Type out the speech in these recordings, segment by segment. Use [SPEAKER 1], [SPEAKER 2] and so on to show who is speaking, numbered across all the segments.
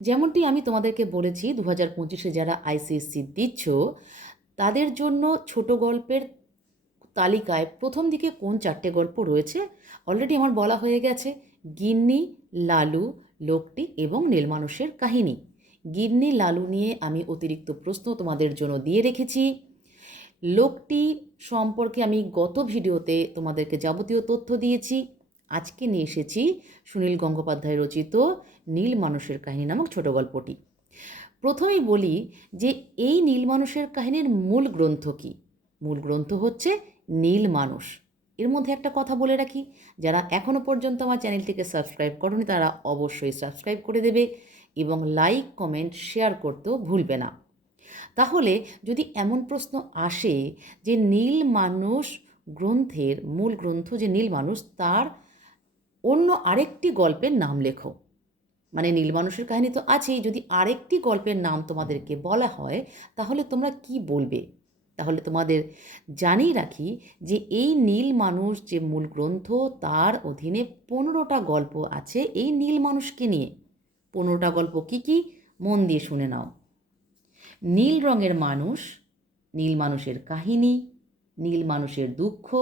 [SPEAKER 1] যেমনটি আমি তোমাদেরকে বলেছি দু হাজার পঁচিশে যারা আইসিএসসি দিচ্ছ, তাদের জন্য ছোট গল্পের তালিকায় প্রথম দিকে কোন চারটে গল্প রয়েছে? অলরেডি আমার বলা হয়ে গেছে, গিন্নি, লালু, লোকটি এবং নীলমানুষের কাহিনী। গিন্নি, লালু নিয়ে আমি অতিরিক্ত প্রশ্ন তোমাদের জন্য দিয়ে রেখেছি। লোকটি সম্পর্কে আমি গত ভিডিওতে তোমাদেরকে যাবতীয় তথ্য দিয়েছি। আজকে নিয়ে এসেছি সুনীল গঙ্গোপাধ্যায় রচিত নীল মানুষের কাহিনী নামক ছোট গল্পটি। প্রথমেই বলি যে এই নীল মানুষের কাহিনীর মূল গ্রন্থ কী? মূল গ্রন্থ হচ্ছে নীল মানুষ। এর মধ্যে একটা কথা বলে রাখি, যারা এখনও পর্যন্ত আমার চ্যানেলটিকে সাবস্ক্রাইব করনি তারা অবশ্যই সাবস্ক্রাইব করে দেবে এবং লাইক, কমেন্ট, শেয়ার করতেও ভুলবে না। তাহলে যদি এমন প্রশ্ন আসে যে নীল মানুষ গ্রন্থের মূল গ্রন্থ যে নীল মানুষ তার অন্য আরেকটি গল্পের নাম লেখো। মানে নীল মানুষের কাহিনী তো আছেই। যদি আরেকটি গল্পের নাম তোমাদেরকে বলা হয়, তাহলে তোমরা কি বলবে? তাহলে তোমাদের জানিয়ে রাখি যে এই নীল মানুষ যে মূল গ্রন্থ, তার অধীনে পনেরোটা গল্প আছে এই নীল মানুষকে নিয়ে। পনেরোটা গল্প কি কি? মন দিয়ে শুনে নাও। নীল রঙের মানুষ, নীল মানুষের কাহিনী, নীল মানুষের দুঃখ,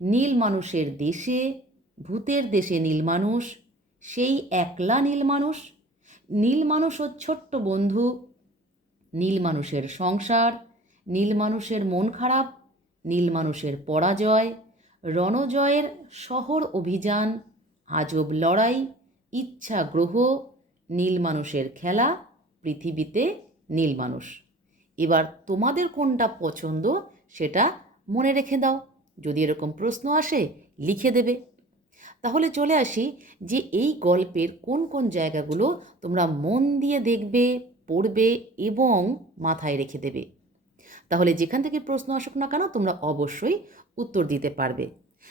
[SPEAKER 1] নীল মানুষের দেশে ভূতের দেশে নীলমানুষ সেই একলা নীল মানুষ, নীল ও ছোট্ট বন্ধু নীলমানুষের সংসার নীলমানুষের মন খারাপ নীলমানুষের পরাজয়, রণজয়ের শহর অভিযান, আজব লড়াই, ইচ্ছা গ্রহ নীলমানুষের খেলা, পৃথিবীতে নীলমানুষ এবার তোমাদের কোনটা পছন্দ সেটা মনে রেখে দাও। যদি এরকম প্রশ্ন আসে, লিখে দেবে। তাহলে চলে আসি যে এই গল্পের কোন কোন জায়গাগুলো তোমরা মন দিয়ে দেখবে, পড়বে এবং মাথায় রেখে দেবে। তাহলে যেখান থেকে প্রশ্ন আসুক না কেন তোমরা অবশ্যই উত্তর দিতে পারবে।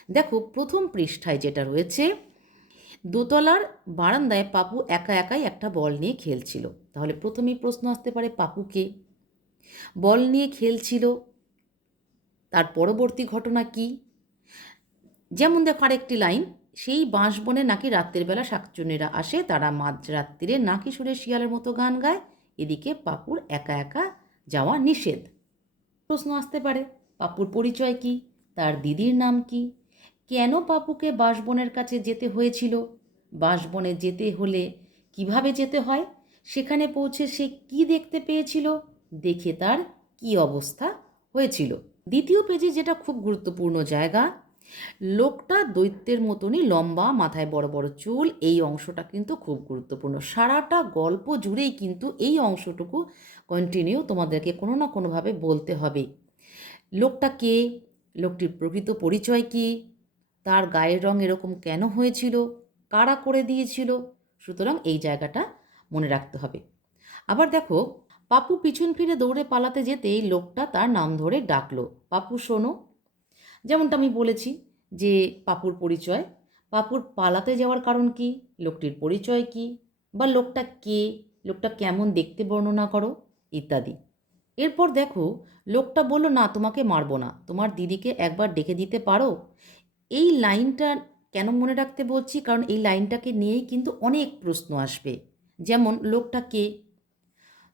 [SPEAKER 1] দেখো, প্রথম পৃষ্ঠায় যেটা রয়েছে, দোতলার বারান্দায় পাপু একা একাই একটা বল নিয়ে খেলছিল। তাহলে প্রথমেই প্রশ্ন আসতে পারে পাপুকে বল নিয়ে খেলছিল। তার পরবর্তী ঘটনা কি? যেমন দেখো আরেকটি লাইন সেই বাঁশবনে নাকি রাত্রের বেলা শাকচুনিরা আসে। তারা মাঝরাত্রিরে নাকি সুরে শিয়ালের মতো গান গায়। এদিকে পাপুর একা একা যাওয়া নিষেধ। প্রশ্ন আসতে পারে, পাপুর পরিচয় কি? তার দিদির নাম কি? কেন পাপুকে বাঁশবনের কাছে যেতে হয়েছিল? বাঁশবনে যেতে হলে কীভাবে যেতে হয়? সেখানে পৌঁছে সে কি দেখতে পেয়েছিল? দেখে তার কি অবস্থা হয়েছিল? দ্বিতীয় পেজে যেটা খুব গুরুত্বপূর্ণ জায়গা লোকটা দৈত্যের মতনই লম্বা, মাথায় বড় বড় চুল, এই অংশটা কিন্তু খুব গুরুত্বপূর্ণ। সারাটা গল্প জুড়েই কিন্তু এই অংশটুকু কন্টিনিউ তোমাদেরকে কোনো না কোনোভাবে বলতে হবে। লোকটা কে? লোকটির প্রকৃত পরিচয় কি? তার গায়ের রং এরকম কেন হয়েছিল? কারা করে দিয়েছিল? সুতরাং এই জায়গাটা মনে রাখতে হবে। আবার দেখো, পাপু পিছন ফিরে দৌড়ে পালাতে যেতেই লোকটা তার নাম ধরে ডাকলো। পাপু শোনো যেমনটা আমি বলেছি যে পাপুর পরিচয়। পাপুর পালাতে যাওয়ার কারণ কি? লোকটির পরিচয় কি? বা লোকটা কে? লোকটা কেমন দেখতে বর্ণনা করো? ইত্যাদি। এরপর দেখো, লোকটা বলল, না, তোমাকে মারবো না। তোমার দিদিকে একবার ডেকে দিতে পারো? এই লাইনটা কেন মনে রাখতে বলছি? কারণ এই লাইনটাকে নিয়েই কিন্তু অনেক প্রশ্ন আসবে। যেমন, লোকটা কে?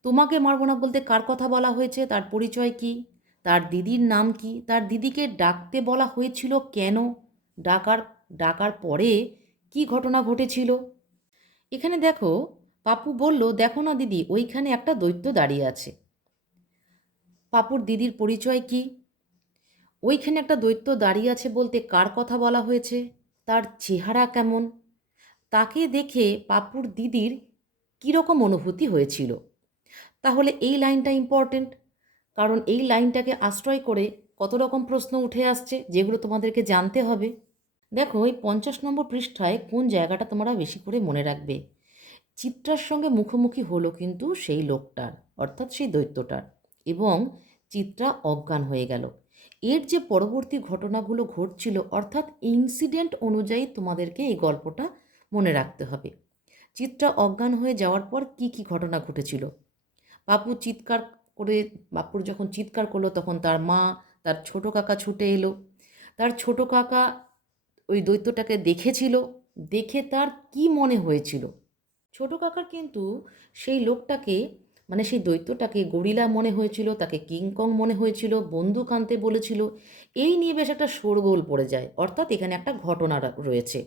[SPEAKER 1] তোমাকে মারবো না বলতে কার কথা বলা হয়েছে? তার পরিচয় কি? তার দিদির নাম কি? তার দিদিকে ডাকতে বলা হয়েছিল কেন? ডাকার ডাকার পরে কি ঘটনা ঘটেছিল? এখানে দেখো, পাপু বলল, দেখো না দিদি, ওইখানে একটা দৈত্য দাঁড়িয়ে আছে। পাপুর দিদির পরিচয় কি? ওইখানে একটা দৈত্য দাঁড়িয়ে আছে বলতে কার কথা বলা হয়েছে? তার চেহারা কেমন? তাকে দেখে পাপুর দিদির কীরকম অনুভূতি হয়েছিল। তাহলে এই লাইনটা ইম্পর্টেন্ট কারণ এই লাইনটাকে আশ্রয় করে কত রকম প্রশ্ন উঠে আসছে যেগুলো তোমাদেরকে জানতে হবে। দেখো, এই পঞ্চাশ নম্বর পৃষ্ঠায় কোন জায়গাটা তোমরা বেশি করে মনে রাখবে? চিত্রার সঙ্গে মুখোমুখি হলো কিন্তু সেই লোকটার, অর্থাৎ সেই দৈত্যটার। এবং চিত্রা অজ্ঞান হয়ে গেল। এর যে পরবর্তী ঘটনাগুলো ঘটছিল, অর্থাৎ ইনসিডেন্ট অনুযায়ী তোমাদেরকে এই গল্পটা মনে রাখতে হবে। চিত্রা অজ্ঞান হয়ে যাওয়ার পর কি কি ঘটনা ঘটেছিল? পাপু চিৎকার করে বাপুর যখন চিৎকার করল, তখন তার মা, তার ছোট কাকা ছুটে এলো। তার ছোট কাকা ওই দৈত্যটাকে দেখেছিল, দেখে তার কি মনে হয়েছিল? ছোট কাকার কিন্তু সেই লোকটাকে মানে সেই দৈত্যটাকে গরিলা মনে হয়েছিল, তাকে কিংকং মনে হয়েছিল, বন্দুক আনতে বলেছিল। এই নিয়ে বেশ একটা শোরগোল পড়ে যায়, অর্থাৎ এখানে একটা ঘটনা রয়েছে।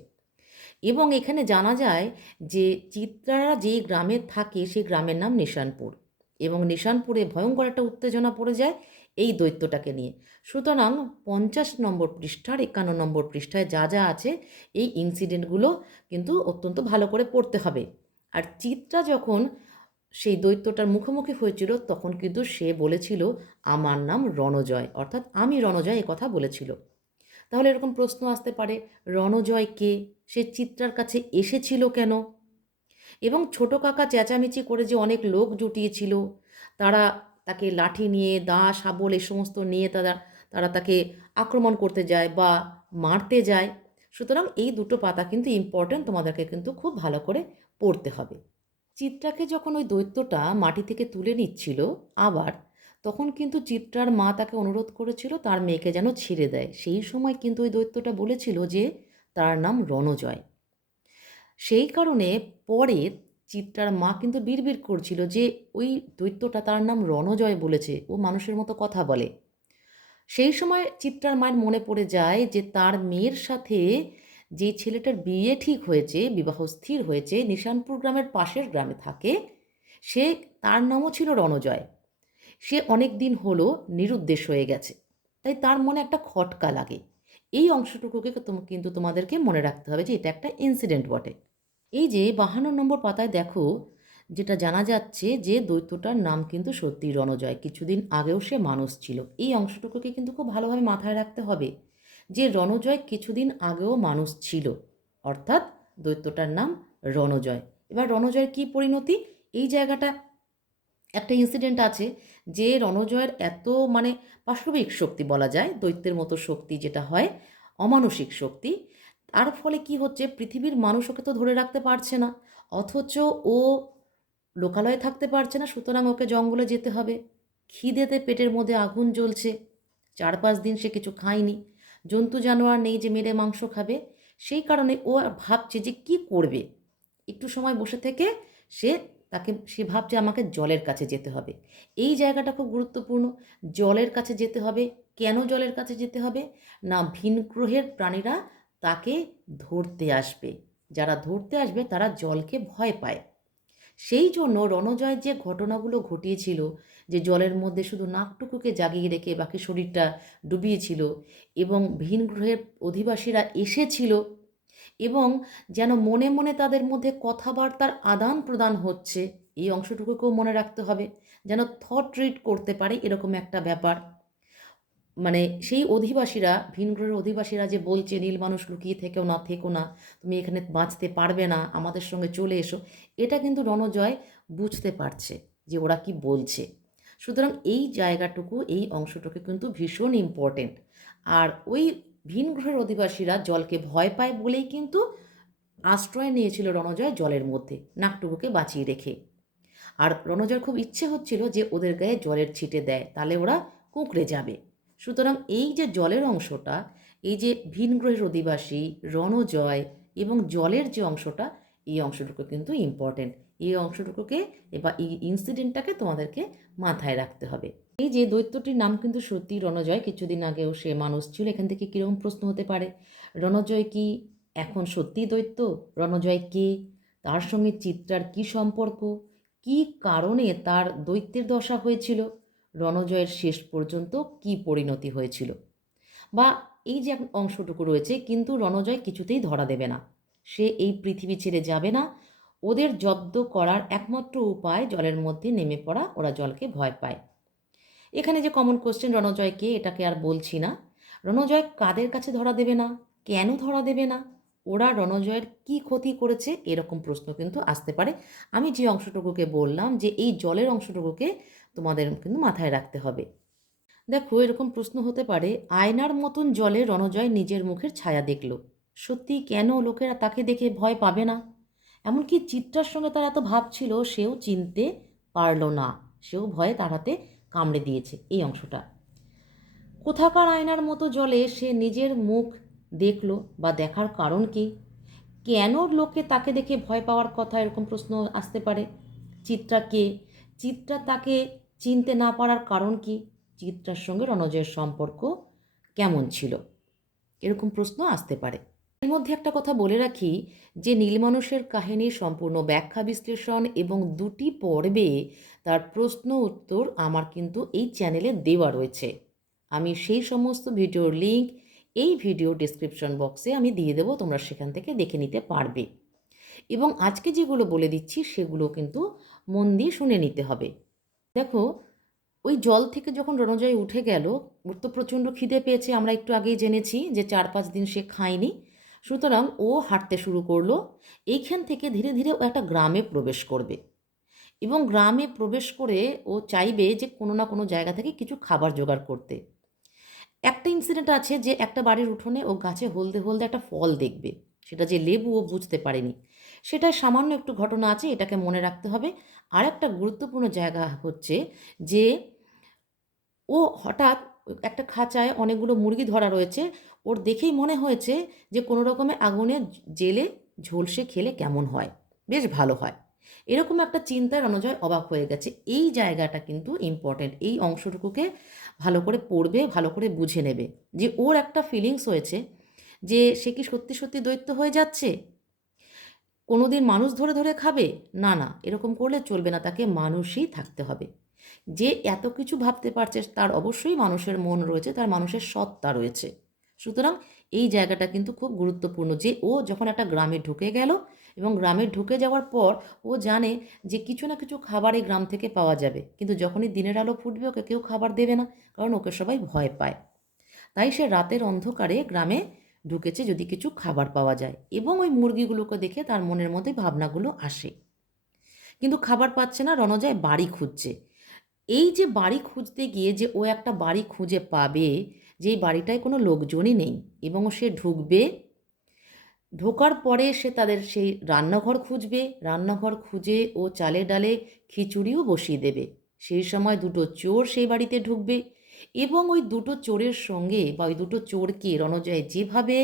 [SPEAKER 1] এবং এখানে জানা যায় যে চিত্রারা যেই গ্রামে থাকে, সেই গ্রামের নাম নিশানপুর। এবং নিশানপুরে ভয়ঙ্কর একটা উত্তেজনা পড়ে যায় এই দৈত্যটাকে নিয়ে। সুতরাং পঞ্চাশ নম্বর পৃষ্ঠার, একান্ন নম্বর পৃষ্ঠায় যা যা আছে এই ইনসিডেন্টগুলো কিন্তু অত্যন্ত ভালো করে পড়তে হবে। আর চিত্রা যখন সেই দৈত্যটার মুখোমুখি হয়েছিল তখন কিন্তু সে বলেছিল, আমার নাম রণজয়। অর্থাৎ আমি রণজয় এ কথা বলেছিল। তাহলে এরকম প্রশ্ন আসতে পারে, রণজয় কে? সে চিত্রার কাছে এসেছিল কেন? এবং ছোট কাকা চেঁচামেচি করে যে অনেক লোক জুটিয়েছিল, তারা তাকে লাঠি নিয়ে, দা শাবল এই সমস্ত নিয়ে তারা তারা তাকে আক্রমণ করতে যায় বা মারতে যায়। সুতরাং এই দুটো পাতা কিন্তু ইম্পর্ট্যান্ট তোমাদেরকে কিন্তু খুব ভালো করে পড়তে হবে। চিত্রাকে যখন ওই দৈত্যটা মাটি থেকে তুলে নিচ্ছিল আবার, তখন কিন্তু চিত্রার মা তাকে অনুরোধ করেছিল তার মেয়েকে যেন ছেড়ে দেয়। সেই সময় কিন্তু ওই দৈত্যটা বলেছিল যে, তার নাম রণজয়। সেই কারণে পরে চিত্রার মা কিন্তু বিড়বিড় করছিল যে ওই দৈত্যটা তার নাম রণজয় বলেছে, ও মানুষের মতো কথা বলে। সেই সময় চিত্রার মায়ের মনে পড়ে যায় যে তার মেয়ের সাথে যে ছেলেটার বিয়ে ঠিক হয়েছে, বিবাহ স্থির হয়েছে, নিশানপুর গ্রামের পাশের গ্রামে থাকে, সে তার নামও ছিল রণজয়। সে অনেক দিন হলো নিরুদ্দেশ হয়ে গেছে। তাই তার মনে একটা খটকা লাগে। এই অংশটুকুকে কিন্তু তোমাদেরকে মনে রাখতে হবে যে এটা একটা ইনসিডেন্ট বটে। এই যে বাহান্ন নম্বর পাতায় দেখো, যেটা জানা যাচ্ছে যে দৈত্যটার নাম কিন্তু সত্যি রণজয়। কিছুদিন আগেও সে মানুষ ছিল। এই অংশটুকুকে কিন্তু খুব ভালোভাবে মাথায় রাখতে হবে যে রণজয় কিছুদিন আগেও মানুষ ছিল। অর্থাৎ দৈত্যটার নাম রণজয়। এবার রণজয়ের কী পরিণতি? এই জায়গাটা একটা ইনসিডেন্ট আছে যে রণজয়ের এত মানে পাশবিক শক্তি বলা যায়, দৈত্যের মতো শক্তি যেটা হয়, অমানসিক শক্তি। তার ফলে কি হচ্ছে? পৃথিবীর মানুষ ওকে তো ধরে রাখতে পারছে না। অথচ ও লোকালয়ে থাকতে পারছে না, সুতরাং ওকে জঙ্গলে যেতে হবে। খিদেতে পেটের মধ্যে আগুন জ্বলছে। চার পাঁচ দিন সে কিছু খায়নি। জন্তু জানোয়ার নেই যে মেরে মাংস খাবে। সেই কারণে ও ভাবছে যে কি করবে? একটু সময় বসে থেকে সে তাকে, সে ভাবছে আমাকে জলের কাছে যেতে হবে। এই জায়গাটা খুব গুরুত্বপূর্ণ। জলের কাছে যেতে হবে। কেন জলের কাছে যেতে হবে? না ভিনগ্রহের প্রাণীরা তাকে ধরতে আসবে। যারা ধরতে আসবে, তারা জলকে ভয় পায়। সেই জন্য রণজয় যে ঘটনাগুলো ঘটিয়েছিল, যে জলের মধ্যে শুধু নাকটুকুকে জাগিয়ে রেখে বাকি শরীরটা ডুবিয়েছিল এবং ভিন গ্রহের অধিবাসীরা এসেছিল এবং যেন মনে মনে তাদের মধ্যে কথাবার্তার আদান প্রদান হচ্ছে, এই অংশটুকুকেও মনে রাখতে হবে। যেন থট রিড করতে পারে, এরকম একটা ব্যাপার। মানে সেই অধিবাসীরা, ভিনগ্রহের অধিবাসীরা যে বলছে, নীল মানুষ লুকিয়ে থেকেও না, থেকো না, তুমি এখানে বাঁচতে পারবে না, আমাদের সঙ্গে চলে এসো, এটা কিন্তু রণজয় বুঝতে পারছে যে ওরা কি বলছে। সুতরাং এই জায়গাটুকু, এই অংশটুকু কিন্তু ভীষণ ইম্পর্টেন্ট আর ওই ভিন গ্রহের অধিবাসীরা জলকে ভয় পায় বলেই কিন্তু আশ্রয় নিয়েছিল রণজয় জলের মধ্যে, নাকটুকুকে বাঁচিয়ে রেখে। আর রণজয়ের খুব ইচ্ছে হচ্ছিল যে ওদের গায়ে জলের ছিটে দেয়, তাহলে ওরা কুঁকড়ে যাবে। সুতরাং এই যে জলের অংশটা, এই যে ভিনগ্রহের অধিবাসী রণজয় এবং জলের যে অংশটা, এই অংশটুকু কিন্তু ইম্পর্টেন্ট এই অংশটুকুকে এবার এই ইনসিডেন্টটাকে তোমাদেরকে মাথায় রাখতে হবে। এই যে দৈত্যটির নাম কিন্তু সত্যি রণজয়, কিছুদিন আগেও সে মানুষ ছিল, এখান থেকে কীরকম প্রশ্ন হতে পারে? রণজয় কি এখন সত্যি দৈত্য? রণজয় কে? তার সঙ্গে চিত্রার কি সম্পর্ক? কি কারণে তার দৈত্যের দশা হয়েছিল? রণজয়ের শেষ পর্যন্ত কি পরিণতি হয়েছিল? বা এই যে অংশটুকু রয়েছে, কিন্তু রণজয় কিছুতেই ধরা দেবে না। সে এই পৃথিবী ছেড়ে যাবে না। ওদের জব্দ করার একমাত্র উপায় জলের মধ্যে নেমে পড়া, ওরা জলকে ভয় পায়। এখানে যে কমন কোশ্চেন রণজয় কে এটাকে আর বলছি না। রণজয় কাদের কাছে ধরা দেবে না? কেন ধরা দেবে না? ওরা রণজয়ের কি ক্ষতি করেছে? এরকম প্রশ্ন কিন্তু আসতে পারে। আমি যে অংশটুকুকে বললাম যে এই জলের অংশটুকুকে তোমাদের কিন্তু মাথায় রাখতে হবে। দেখো, এরকম প্রশ্ন হতে পারে, আয়নার মতন জলে রণজয় নিজের মুখের ছায়া দেখল। সত্যি কেন লোকেরা তাকে দেখে ভয় পাবে না? এমনকি চিত্রার সঙ্গে তার এত ভাব ছিল, সেও চিনতে পারল না। সেও ভয়ে তার হাতে কামড়ে দিয়েছে, এই অংশটা। কোথাকার আয়নার মতো জলে সে নিজের মুখ দেখল বা দেখার কারণ কি? কেন লোকে তাকে দেখে ভয় পাওয়ার কথা এরকম প্রশ্ন আসতে পারে? চিত্রা কে চিত্রা তাকে চিনতে না পারার কারণ কি? চিত্রার সঙ্গে রণজয়ের সম্পর্ক কেমন ছিল? এরকম প্রশ্ন আসতে পারে। এর মধ্যে একটা কথা বলে রাখি যে, নীলমানুষের কাহিনীর সম্পূর্ণ ব্যাখ্যা, বিশ্লেষণ এবং দুটি পর্বে তার প্রশ্ন উত্তর আমার কিন্তু এই চ্যানেলে দেওয়া রয়েছে। আমি সেই সমস্ত ভিডিওর লিঙ্ক এই ভিডিও ডিসক্রিপশন বক্সে আমি দিয়ে দেবো, তোমরা সেখান থেকে দেখে নিতে পারবে। এবং আজকে যেগুলো বলে দিচ্ছি, সেগুলো কিন্তু মন দিয়ে শুনে নিতে হবে। দেখো, ওই জল থেকে যখন রণজয় উঠে গেল, ওর তো প্রচণ্ড খিদে পেয়েছে, আমরা একটু আগেই জেনেছি যে চার পাঁচ দিন সে খায়নি। সুতরাং ও হাঁটতে শুরু করল, এইখান থেকে ধীরে ধীরে ও একটা গ্রামে প্রবেশ করবে। এবং গ্রামে প্রবেশ করে ও চাইবে যে কোনো না কোনো জায়গা থেকে কিছু খাবার জোগাড় করতে। একটা ইনসিডেন্ট আছে যে একটা বাড়ির উঠোনে ও গাছে হলদে হলদে একটা ফল দেখবে। সেটা যে লেবু ও বুঝতে পারেনি। সেটাই সামান্য একটু ঘটনা আছে, এটাকে মনে রাখতে হবে। আর একটা গুরুত্বপূর্ণ জায়গা হচ্ছে যে, ও হঠাৎ একটা খাঁচায় অনেকগুলো মুরগি ধরা রয়েছে। ওর দেখেই মনে হয়েছে যে, কোনো রকমের আগুনে জেলে ঝলসে খেলে কেমন হয়। বেশ ভালো হয়। এরকম একটা চিন্তায় রণজয় অবাক হয়ে গেছে। এই জায়গাটা কিন্তু ইম্পর্টেন্ট এই অংশটুকুকে ভালো করে পড়বে, ভালো করে বুঝে নেবে যে, ওর একটা ফিলিংস হয়েছে যে, সে কি সত্যি সত্যি দৈত্য হয়ে যাচ্ছে? কোনোদিন মানুষ ধরে ধরে খাবে? না না, এরকম করলে চলবে না, তাকে মানুষই থাকতে হবে। যে এত কিছু ভাবতে পারছে, তার অবশ্যই মানুষের মন রয়েছে, তার মানুষের সত্তা রয়েছে। সুতরাং এই জায়গাটা কিন্তু খুব গুরুত্বপূর্ণ যে ও যখন একটা গ্রামে ঢুকে গেল এবং গ্রামে ঢুকে যাওয়ার পর ও জানে যে কিছু না কিছু খাবার এই গ্রাম থেকে পাওয়া যাবে। কিন্তু যখনই দিনের আলো ফুটবে, ওকে কেউ খাবার দেবে না, কারণ ওকে সবাই ভয় পায়। তাই সে রাতের অন্ধকারে গ্রামে ঢুকেছে যদি কিছু খাবার পাওয়া যায়। এবং ওই মুরগিগুলোকে দেখে তার মনের মধ্যে ভাবনাগুলো আসে। কিন্তু খাবার পাচ্ছে না, রণজয় বাড়ি খুঁজছে। এই যে বাড়ি খুঁজতে গিয়ে যে ও একটা বাড়ি খুঁজে পাবে যেই বাড়িটায় কোনো লোকজনই নেই এবং সে ঢুকবে, ঢোকার পরে সে তাদের সেই রান্নাঘর খুঁজবে। রান্নাঘর খুঁজে ও চালে ডালে খিচুড়িও বসিয়ে দেবে। সেই সময় দুটো চোর সেই বাড়িতে ঢুকবে। এবং ওই দুটো চোরের সঙ্গে বা ওই দুটো চোরকে রণজয় যেভাবে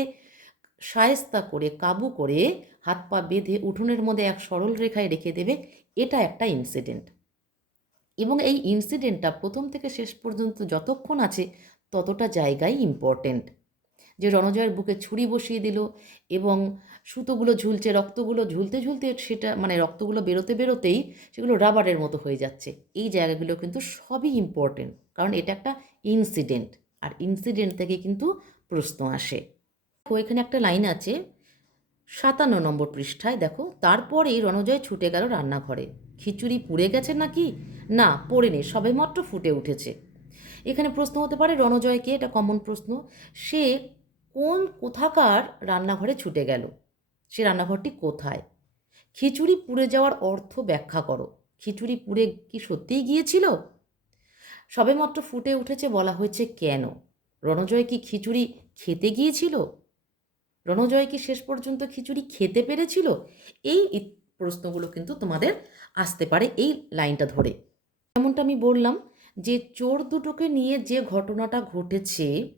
[SPEAKER 1] সায়স্তা করে, কাবু করে হাত পা বেঁধে উঠোনের মধ্যে এক সরল রেখায় রেখে দেবে, এটা একটা ইনসিডেন্ট এবং এই ইনসিডেন্টটা প্রথম থেকে শেষ পর্যন্ত যতক্ষণ আছে ততটা জায়গায় ইম্পর্টেন্ট যে রণজয়ের বুকে ছুরি বসিয়ে দিল এবং সুতোগুলো ঝুলছে, রক্তগুলো ঝুলতে ঝুলতে সেটা মানে রক্তগুলো বেরোতে বেরোতেই সেগুলো রাবারের মতো হয়ে যাচ্ছে। এই জায়গাগুলো কিন্তু সবই ইম্পর্টেন্ট কারণ এটা একটা ইনসিডেন্ট আর ইনসিডেন্ট থেকে কিন্তু প্রশ্ন আসে। তো এখানে একটা লাইন আছে, সাতান্ন নম্বর পৃষ্ঠায়, দেখো, তারপরেই রণজয় ছুটে গেল রান্নাঘরে। খিচুড়ি পুড়ে গেছে নাকি? না, পড়ে পড়েনি সবেমাত্র ফুটে উঠেছে। এখানে প্রশ্ন হতে পারে, রণজয়কে এটা কমন প্রশ্ন। সে কোন কোথাকার রান্নাঘরে ছুটে গেল? সে রান্নাঘরটি কোথায়? খিচুড়ি পুড়ে যাওয়ার অর্থ ব্যাখ্যা করো। খিচুড়ি পুড়ে কি সত্যিই গিয়েছিল? সবেমাত্র ফুটে উঠেছে বলা হয়েছে কেন? রণজয় কি খিচুড়ি খেতে গিয়েছিল? রণজয় কি শেষ পর্যন্ত খিচুড়ি খেতে পেরেছিল? এই প্রশ্নগুলো কিন্তু তোমাদের আসতে পারে এই লাইনটা ধরে। যেমনটা আমি বললাম যে চোর দুটোকে নিয়ে যে ঘটনাটা ঘটেছে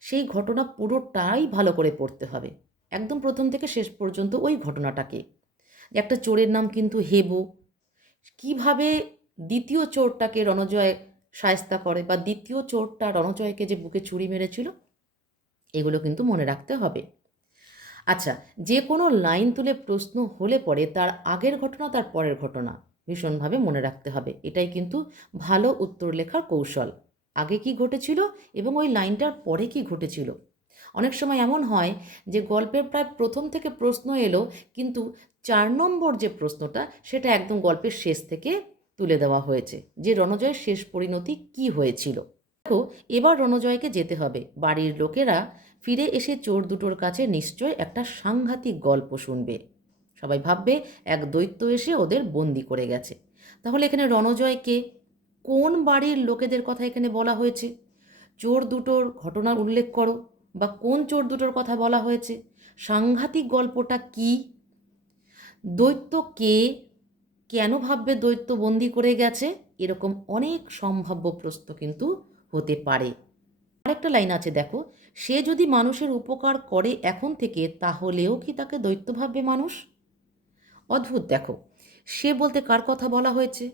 [SPEAKER 1] সেই ঘটনা পুরোটাই ভালো করে পড়তে হবে। একদম প্রথম থেকে শেষ পর্যন্ত ওই ঘটনাটাকে। একটা চোরের নাম কিন্তু হেবো। কীভাবে দ্বিতীয় চোরটাকে রণজয় সায়স্তা করে বা দ্বিতীয় চোরটা রণজয়কে যে বুকে ছুরি মেরেছিল, এগুলো কিন্তু মনে রাখতে হবে। আচ্ছা যে কোনো লাইন তুলে প্রশ্ন হলে পরে তার আগের ঘটনা, তার পরের ঘটনা ভীষণভাবে মনে রাখতে হবে। এটাই কিন্তু ভালো উত্তর লেখার কৌশল। আগে কি ঘটেছিল এবং ওই লাইনটার পরে কি ঘটেছিল? অনেক সময় এমন হয় যে গল্পের প্রায় প্রথম থেকে প্রশ্ন এলো, কিন্তু চার নম্বর যে প্রশ্নটা, সেটা একদম গল্পের শেষ থেকে তুলে দেওয়া হয়েছে যে রণজয়ের শেষ পরিণতি কি হয়েছিল। দেখো, এবার রণজয়কে যেতে হবে। বাড়ির লোকেরা ফিরে এসে চোর দুটোর কাছে নিশ্চয় একটা সাংঘাতিক গল্প শুনবে। সবাই ভাববে, এক দৈত্য এসে ওদের বন্দি করে গেছে। তাহলে এখানে রণজয়কে কোন বাড়ির লোকেদের কথা এখানে বলা হয়েছে? চোর দুটোর ঘটনার উল্লেখ করো বা কোন চোর দুটোর কথা বলা হয়েছে? সাংঘাতিক গল্পটা কি? দৈত্য কে? কেন ভাববে দৈত্য বন্দি করে গেছে? এরকম অনেক সম্ভাব্য প্রশ্ন কিন্তু হতে পারে। আরেকটা লাইন আছে, দেখো, সে যদি মানুষের উপকার করে এখন থেকে, তাহলেও কি তাকে দৈত্য ভাববে মানুষ? অদ্ভুত, দেখো, সে বলতে কার কথা বলা হয়েছে?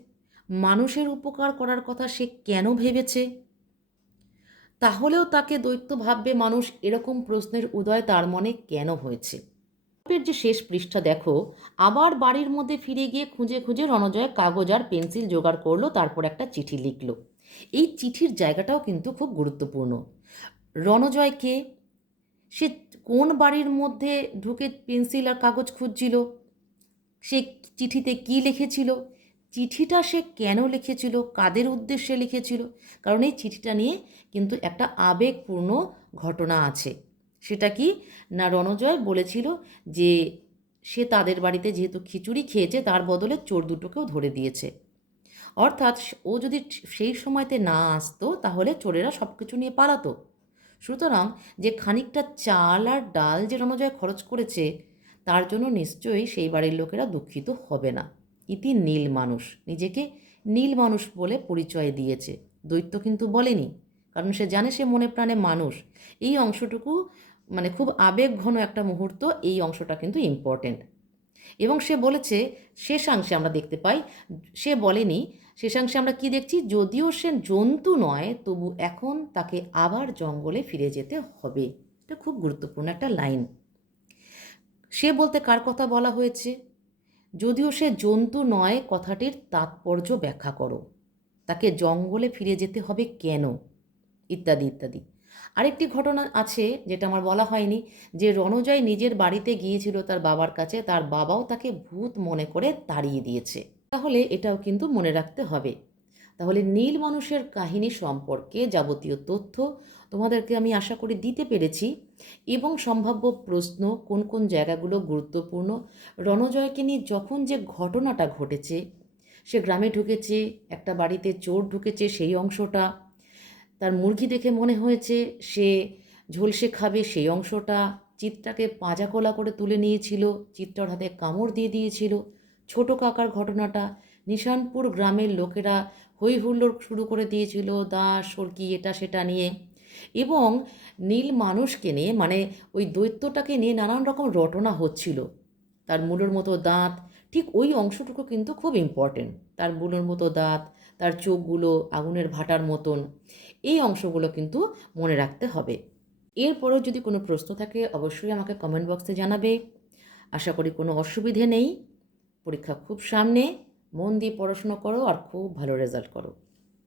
[SPEAKER 1] মানুষের উপকার করার কথা সে কেন ভেবেছে? তাহলেও তাকে দৈত্য ভাববে মানুষ এরকম প্রশ্নের উদয় তার মনে কেন হয়েছে? গল্পের যে শেষ পৃষ্ঠা দেখো, আবার বাড়ির মধ্যে ফিরে গিয়ে খুঁজে খুঁজে রণজয় কাগজ আর পেন্সিল জোগাড় করল, তারপর একটা চিঠি লিখলো। এই চিঠির জায়গাটাও কিন্তু খুব গুরুত্বপূর্ণ। রণজয়কে সে কোন বাড়ির মধ্যে ঢুকে পেন্সিল আর কাগজ খুঁজছিল? সে চিঠিতে কি লিখেছিল? চিঠিটা সে কেন লিখেছিল? কাদের উদ্দেশ্যে লিখেছিল? কারণ এই চিঠিটা নিয়ে কিন্তু একটা আবেগপূর্ণ ঘটনা আছে। সেটা কি? না, রণজয় বলেছিল যে সে তাদের বাড়িতে যেহেতু খিচুড়ি খেয়েছে, তার বদলে চোর দুটোকেও ধরে দিয়েছে। অর্থাৎ ও যদি সেই সময়তে না আসতো, তাহলে চোরেরা সব কিছু নিয়ে পালাতো। সুতরাং যে খানিকটা চাল আর ডাল যে রণজয় খরচ করেছে, তার জন্য নিশ্চয়ই সেই বাড়ির লোকেরা দুঃখিত হবে না। ইতি নীল মানুষ। নিজেকে নীল মানুষ বলে পরিচয় দিয়েছে। দৈত্য কিন্তু বলেনি, কারণ সে জানে সে মনে প্রাণে মানুষ। এই অংশটুকু মানে খুব আবেগঘন একটা মুহূর্ত, এই অংশটা কিন্তু ইম্পর্টেন্ট এবং সে বলেছে, শেষাংশে আমরা দেখতে পাই, সে বলেনি, শেষাংশে আমরা কি দেখছি? যদিও সে জন্তু নয়, তবু এখন তাকে আবার জঙ্গলে ফিরে যেতে হবে। এটা খুব গুরুত্বপূর্ণ একটা লাইন। সে বলতে কার কথা বলা হয়েছে? যদিও সে জন্তু নয়, কথাটির তাৎপর্য ব্যাখ্যা করো। তাকে জঙ্গলে ফিরে যেতে হবে কেন? ইত্যাদি ইত্যাদি। আরেকটি ঘটনা আছে, যেটা আমার বলা হয়নি, যে রণজয় নিজের বাড়িতে গিয়েছিল তার বাবার কাছে, তার বাবাও তাকে ভূত মনে করে তাড়িয়ে দিয়েছে। তাহলে এটাও কিন্তু মনে রাখতে হবে। তাহলে নীল মানুষের কাহিনী সম্পর্কে যাবতীয় তথ্য তোমাদেরকে আমি আশা করি দিতে পেরেছি এবং সম্ভাব্য প্রশ্ন কোন কোন জায়গাগুলো গুরুত্বপূর্ণ। রণজয়কে নিয়ে যখন যে ঘটনাটা ঘটেছে, সে গ্রামে ঢুকেছে, একটা বাড়িতে চোর ঢুকেছে সেই অংশটা, তার মুরগি দেখে মনে হয়েছে সে ঝলসে খাবে সেই অংশটা চিত্রাকে পাঁজা কোলা করে তুলে নিয়েছিল চিত্রার হাতে কামড় দিয়ে দিয়েছিল। ছোট কাকার ঘটনাটা নিশানপুর গ্রামের লোকেরা হই হুল্লোড় শুরু করে দিয়েছিল দাস সরকি, এটা, সেটা নিয়ে। এবং নীল মানুষকে নিয়ে মানে ওই দৈত্যটাকে নিয়ে নানান রকম রটনা হচ্ছিল। তার মূলের মতো দাঁত, ঠিক ওই অংশটুকু কিন্তু খুব ইম্পর্টেন্ট তার মূলের মতো দাঁত, তার চোখগুলো আগুনের ভাটার মতন। এই অংশগুলো কিন্তু মনে রাখতে হবে। এরপরেও যদি কোনো প্রশ্ন থাকে, অবশ্যই আমাকে কমেন্ট বক্সে জানাবে। আশা করি কোনো অসুবিধে নেই। পরীক্ষা খুব সামনে। মন দিয়ে পড়াশোনা করো আর খুব ভালো রেজাল্ট করো।